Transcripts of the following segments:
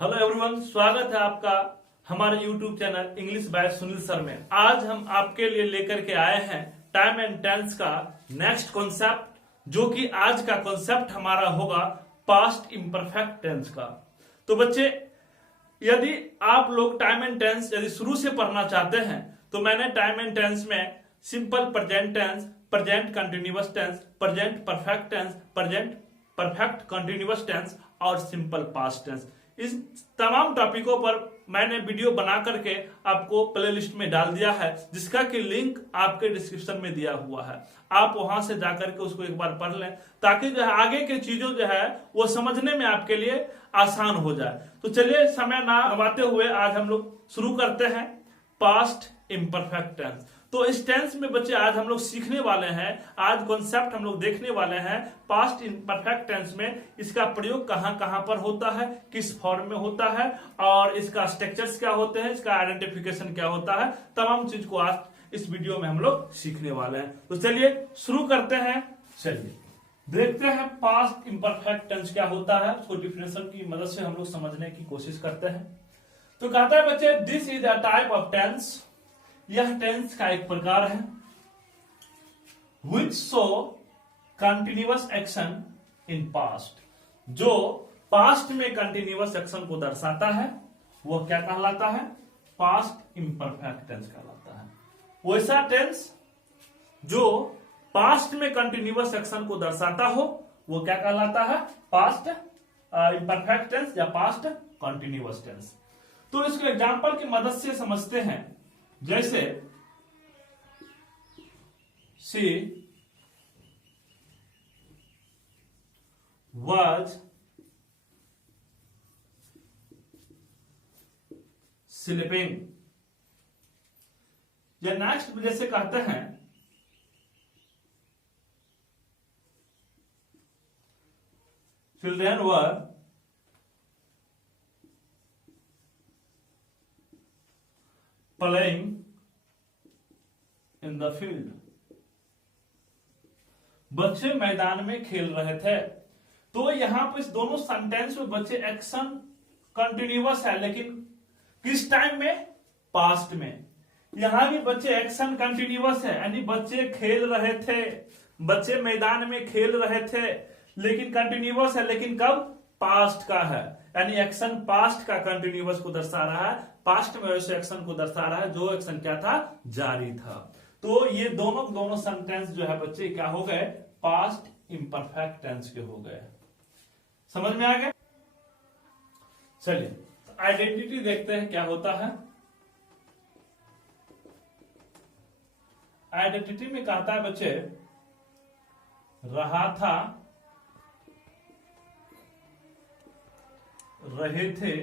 Hello everyone, स्वागत है आपका हमारे YouTube channel English by Sunil sir में। आज हम आपके लिए लेकर के आए हैं टाइम एंड टेंस का नेक्स्ट कॉन्सेप्ट, जो कि आज का कॉन्सेप्ट हमारा होगा पास्ट इम्परफेक्ट टेंस का। तो बच्चे, यदि आप लोग टाइम एंड टेंस यदि शुरू से पढ़ना चाहते हैं तो मैंने टाइम एंड टेंस में simple present tense, present continuous tense, present perfect tense, present perfect continuous tense और सिंपल पास्ट टेंस, इस तमाम टॉपिकों पर मैंने वीडियो बना करके आपको प्लेलिस्ट में डाल दिया है, जिसका कि लिंक आपके डिस्क्रिप्शन में दिया हुआ है। आप वहां से जाकर के उसको एक बार पढ़ लें, ताकि जो है आगे के चीजों जो है वो समझने में आपके लिए आसान हो जाए। तो चलिए समय ना गवाते हुए आज हम लोग शुरू करते हैं पास्ट इम्परफेक्ट टेंस। तो इस टेंस में बच्चे आज हम लोग सीखने वाले हैं, आज कॉन्सेप्ट हम लोग देखने वाले हैं पास्ट इम्परफेक्ट टेंस में इसका प्रयोग कहां कहां पर होता है, किस फॉर्म में होता है और इसका स्ट्रक्चर्स क्या होते हैं, इसका आइडेंटिफिकेशन क्या होता है, तमाम चीज को आज इस वीडियो में हम लोग सीखने वाले हैं। तो चलिए शुरू करते हैं। चलिए देखते हैं पास्ट इम्परफेक्ट टेंस क्या होता है, उसको डिफिनेशन की मदद से हम लोग समझने की कोशिश करते हैं। तो कहता है बच्चे, this is a type of tense, यह टेंस का एक प्रकार है which show continuous action in past, जो पास्ट में कंटिन्यूअस एक्शन को दर्शाता है वह क्या कहलाता है, पास्ट इम्परफेक्ट टेंस कहलाता है। वैसा टेंस जो पास्ट में कंटिन्यूअस एक्शन को दर्शाता हो वो क्या कहलाता है, पास्ट इम्परफेक्ट टेंस या पास्ट कंटिन्यूअस टेंस। तो इसको एग्जांपल की मदद से समझते हैं। जैसे she was sleeping, या नेक्स्ट जैसे कहते हैं children were playing in the field, बच्चे मैदान में खेल रहे थे। तो यहां पर इस दोनों सेंटेंस में बच्चे एक्शन कंटिन्यूअस है, लेकिन किस टाइम में, पास्ट में। यहां भी बच्चे एक्शन कंटिन्यूअस है, यानी बच्चे खेल रहे थे, बच्चे मैदान में खेल रहे थे, लेकिन कंटिन्यूअस है, लेकिन कब, पास्ट का है, यानी एक्शन पास्ट का कंटिन्यूअस को दर्शा रहा है, पास्ट में वैसे एक्शन को दर्शा रहा है जो एक्शन क्या था, जारी था। तो ये दोनों सेंटेंस जो है बच्चे क्या हो गए, पास्ट इम्परफेक्ट टेंस के हो गए। समझ में आ गया। चलिए आइडेंटिटी देखते हैं क्या होता है। आइडेंटिटी में कहता है बच्चे, रहा था, रहे थे,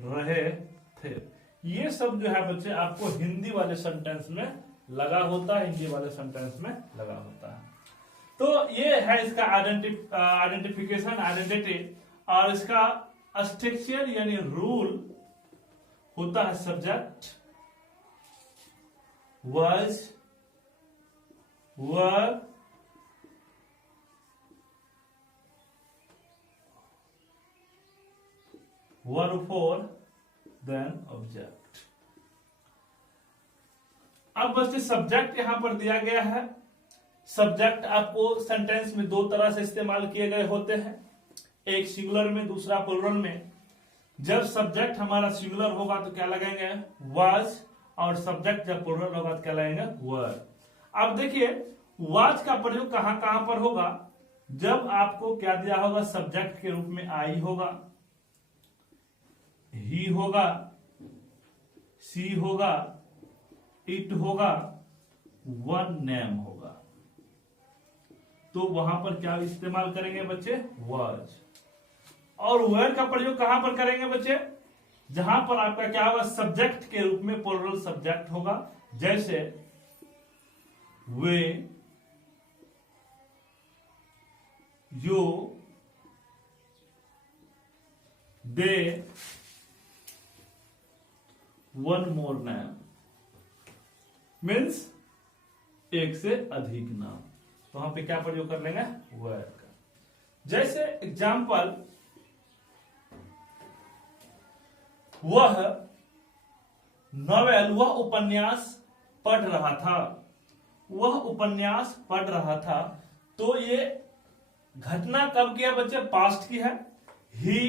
रहे थे, ये सब जो है बच्चे आपको हिंदी वाले सेंटेंस में लगा होता है, हिंदी वाले सेंटेंस में लगा होता है। तो ये है इसका आइडेंटिफिकेशन, आइडेंटिटी। और इसका स्ट्रक्चर यानी रूल होता है subject, was, were, verb four, then object. अब बच्चे सब्जेक्ट यहां पर दिया गया है। सब्जेक्ट आपको सेंटेंस में दो तरह से इस्तेमाल किए गए होते हैं, एक सिंगुलर में, दूसरा प्लुरल में। जब सब्जेक्ट हमारा सिंगुलर होगा तो क्या लगाएंगे, वाज, और सब्जेक्ट जब प्लुरल होगा तो क्या लगाएंगे, वर। अब देखिए वाज का प्रयोग कहां कहां पर होगा, जब आपको क्या दिया होगा, सब्जेक्ट के रूप में आई होगा, ही होगा, सी होगा, इट होगा, वन नेम होगा। तो वहां पर क्या इस्तेमाल करेंगे बच्चे, वाज। और वेयर का प्रयोग कहां पर करेंगे बच्चे, जहां पर आपका क्या होगा, सब्जेक्ट के रूप में प्लुरल सब्जेक्ट होगा। जैसे we, you, they, one more name, means एक से अधिक नाम। तो वहां पे क्या प्रयोग कर लेंगे, वेयर का। जैसे एग्जाम्पल वह नॉवेल, वह उपन्यास पढ़ रहा था, वह उपन्यास पढ़ रहा था। तो ये घटना कब की है बच्चे? पास्ट की है। He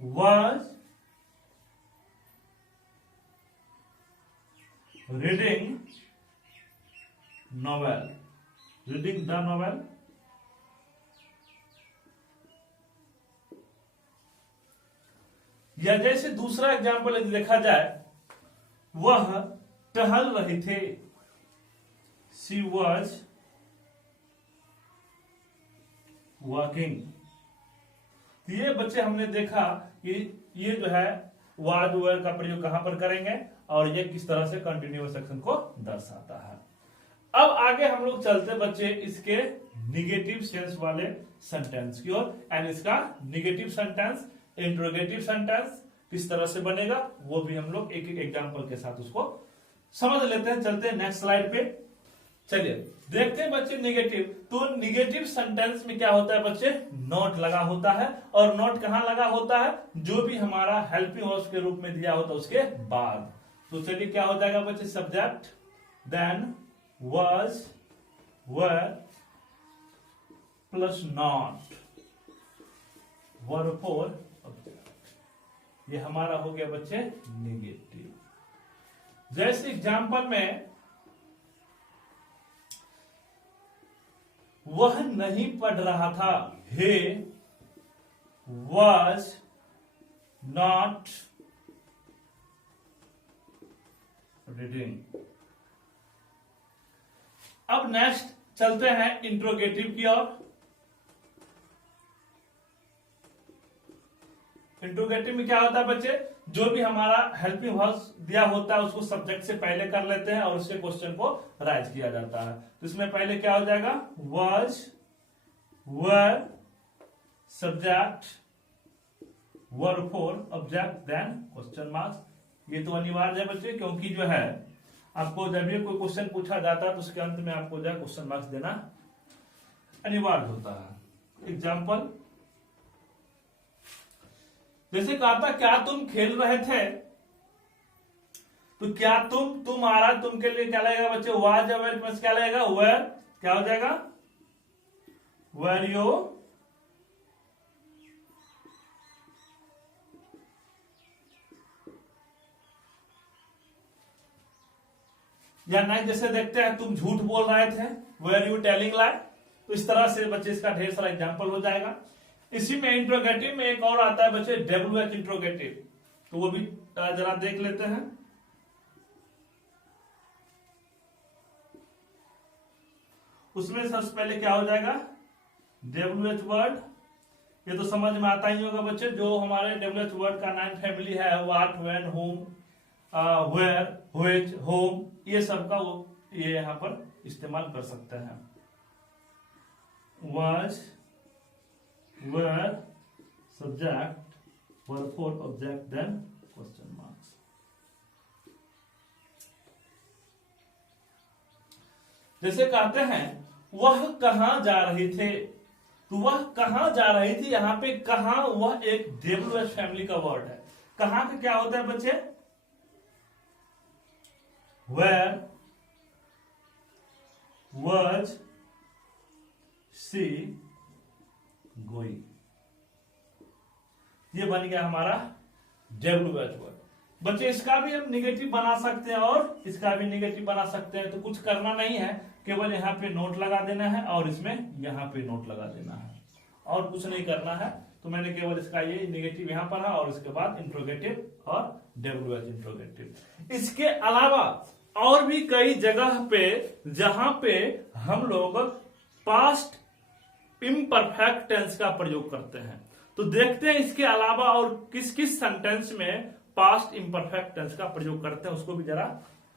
was reading novel, reading the novel. या जैसे दूसरा एग्जाम्पल यदि देखा जाए, वह टहल रहे थे, शी वॉज वॉकिंग। तो ये बच्चे हमने देखा कि ये जो है वाज वर का प्रयोग कहां पर करेंगे और ये किस तरह से कंटिन्यूअस एक्शन को दर्शाता है। अब आगे हम लोग चलते बच्चे इसके निगेटिव सेंस वाले सेंटेंस की ओर। एंड इसका निगेटिव सेंटेंस, इंट्रोगेटिव सेंटेंस किस तरह से बनेगा वो भी हम लोग एक एक एग्जांपल के साथ उसको समझ लेते हैं। चलते हैं नेक्स्ट स्लाइड पे। चलिए देखते हैं बच्चे निगेटिव। तो निगेटिव सेंटेंस में क्या होता है बच्चे? नोट लगा होता है। और नोट कहां लगा होता है? जो भी हमारा हेल्पिंग वर्ब के रूप में दिया होता है उसके बाद। तो चलिए क्या हो जाएगा बच्चे? Subject, then was, were plus not, verb four object. ये हमारा हो गया बच्चे निगेटिव। जैसे एग्जाम्पल में वह नहीं पढ़ रहा था, he was not reading। अब नेक्स्ट चलते हैं इंट्रोगेटिव की ओर। इंट्रोगेटिव में क्या होता है बच्चे? जो भी हमारा हेल्पिंग वर्ब दिया होता है उसको सब्जेक्ट से पहले कर लेते हैं और उसके क्वेश्चन को राइज किया जाता है। तो इसमें पहले क्या हो जाएगा? was, were, subject, verb four object, then question marks. ये तो अनिवार्य है बच्चे, क्योंकि जो है आपको जब भी कोई क्वेश्चन पूछा जाता है तो उसके अंत में आपको जो है क्वेश्चन मार्क्स देना अनिवार्य होता है। एग्जाम्पल जैसे कहा था, क्या तुम खेल रहे थे? तो क्या तुम आ रहा, तुम के लिए क्या लगेगा बच्चे? वाज या वेर प्लस क्या लगेगा? वेर। क्या हो जाएगा? वेर यू या नहीं। जैसे देखते हैं तुम झूठ बोल रहे थे, वेर यू टेलिंग लाई। तो इस तरह से बच्चे इसका ढेर सारा एग्जाम्पल हो जाएगा। इसी में इंट्रोगेटिव में एक और आता है बच्चे WH इंट्रोगेटिव। तो वो भी जरा देख लेते हैं। उसमें सबसे पहले क्या हो जाएगा? WH word. ये तो समझ में आता ही होगा बच्चे, जो हमारे WH वर्ड का 9 फैमिली है, what, when, whom, where, which, whom, ये सब का ये यहां पर इस्तेमाल कर सकते हैं। was, were, subject, verb four, object, then question marks। जैसे कहते हैं वह कहां जा रही थे, तो वह कहां जा रही थी, यहां पे कहां वह एक WH फैमिली का वर्ड है। कहां का क्या होता है बच्चे? Where was she going? ये बन गया हमारा WH वर्ड। बच्चे इसका भी हम निगेटिव बना सकते हैं और इसका भी निगेटिव बना सकते हैं। तो कुछ करना नहीं है, केवल यहाँ पे नोट लगा देना है और इसमें यहाँ पे नोट लगा देना है, और कुछ नहीं करना है। तो मैंने केवल इसका ये निगेटिव यहाँ पर है और इसके बाद इंट्रोगेटिव और WH इंट्रोगेटिव। इसके अलावा और भी कई जगह पे जहां पे हम लोग पास्ट इम्परफेक्ट टेंस का प्रयोग करते हैं। तो देखते हैं इसके अलावा और किस किस सेंटेंस में पास्ट इम्परफेक्ट टेंस का प्रयोग करते हैं, उसको भी जरा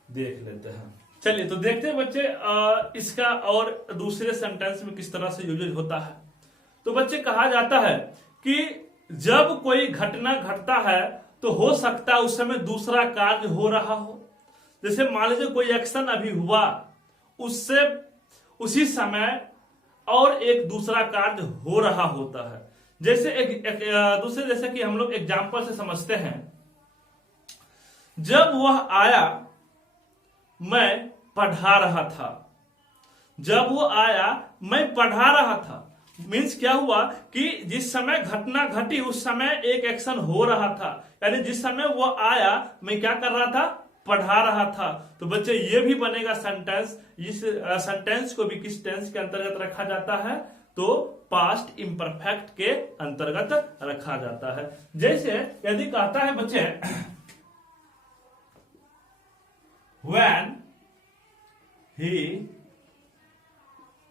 देख लेते हैं। चलिए तो देखते हैं बच्चे इसका और दूसरे सेंटेंस में किस तरह से यूजेज होता है। तो बच्चे कहा जाता है कि जब कोई घटना घटता है तो हो सकता है उस समय दूसरा कार्य हो रहा हो। जैसे मान लीजिए कोई एक्शन अभी हुआ, उससे उसी समय और एक दूसरा कार्य हो रहा होता है। जैसे दूसरे जैसे कि हम लोग एग्जाम्पल से समझते हैं, जब वह आया मैं पढ़ा रहा था। जब वो आया मैं पढ़ा रहा था मीन्स क्या हुआ कि जिस समय घटना घटी उस समय एक एक्शन हो रहा था, यानी जिस समय वो आया मैं क्या कर रहा था, पढ़ा रहा था। तो बच्चे ये भी बनेगा सेंटेंस। इस सेंटेंस को भी किस टेंस के अंतर्गत रखा जाता है, तो पास्ट इम्परफेक्ट के अंतर्गत रखा जाता है। जैसे यदि कहता है बच्चे when he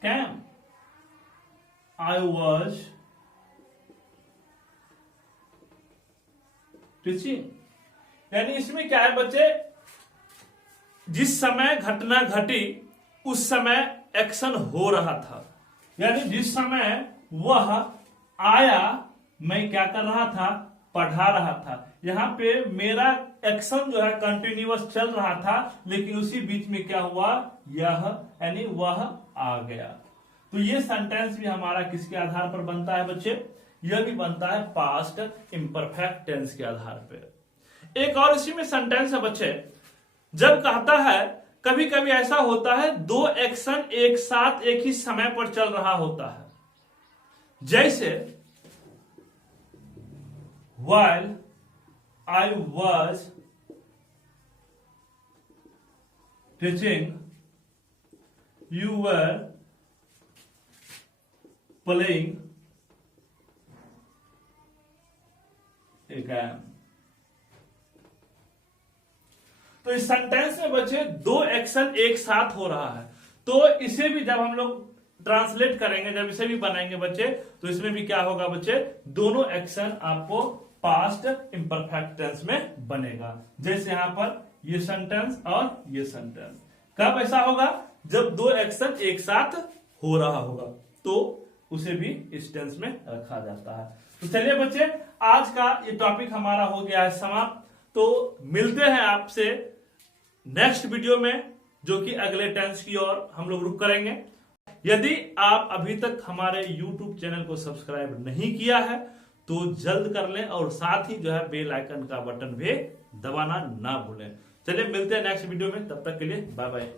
came I was teaching, यानी इसमें क्या है बच्चे, जिस समय घटना घटी उस समय एक्शन हो रहा था, यानी जिस समय वह आया मैं क्या कर रहा था, पढ़ा रहा था। यहां पे मेरा एक्शन जो है कंटिन्यूअस चल रहा था, लेकिन उसी बीच में क्या हुआ, यह यानी वह आ गया। तो ये सेंटेंस भी हमारा किसके आधार पर बनता है बच्चे, यह भी बनता है पास्ट इम्परफेक्ट टेंस के आधार पर। एक और इसी में सेंटेंस है बच्चे, जब कहता है कभी कभी ऐसा होता है दो एक्शन एक साथ एक ही समय पर चल रहा होता है। जैसे while I was teaching you were playing a game। तो इस सेंटेंस में बच्चे दो एक्शन एक साथ हो रहा है, तो इसे भी जब हम लोग ट्रांसलेट करेंगे, जब इसे भी बनाएंगे बच्चे, तो इसमें भी क्या होगा बच्चे, दोनों एक्शन आपको पास्ट इम्परफेक्ट टेंस में बनेगा। जैसे यहां पर ये सेंटेंस और ये सेंटेंस कब ऐसा होगा, जब दो एक्शन एक साथ हो रहा होगा, तो उसे भी इस टेंस में रखा जाता है। तो चलिए बच्चे, आज का ये टॉपिक हमारा हो गया है समाप्त। तो मिलते हैं आपसे नेक्स्ट वीडियो में, जो कि अगले टेंस की ओर हम लोग रुख करेंगे। यदि आप अभी तक हमारे YouTube चैनल को सब्सक्राइब नहीं किया है तो जल्द कर लें, और साथ ही जो है बेल आइकन का बटन भी दबाना ना भूलें। चलिए मिलते हैं नेक्स्ट वीडियो में, तब तक के लिए बाय बाय।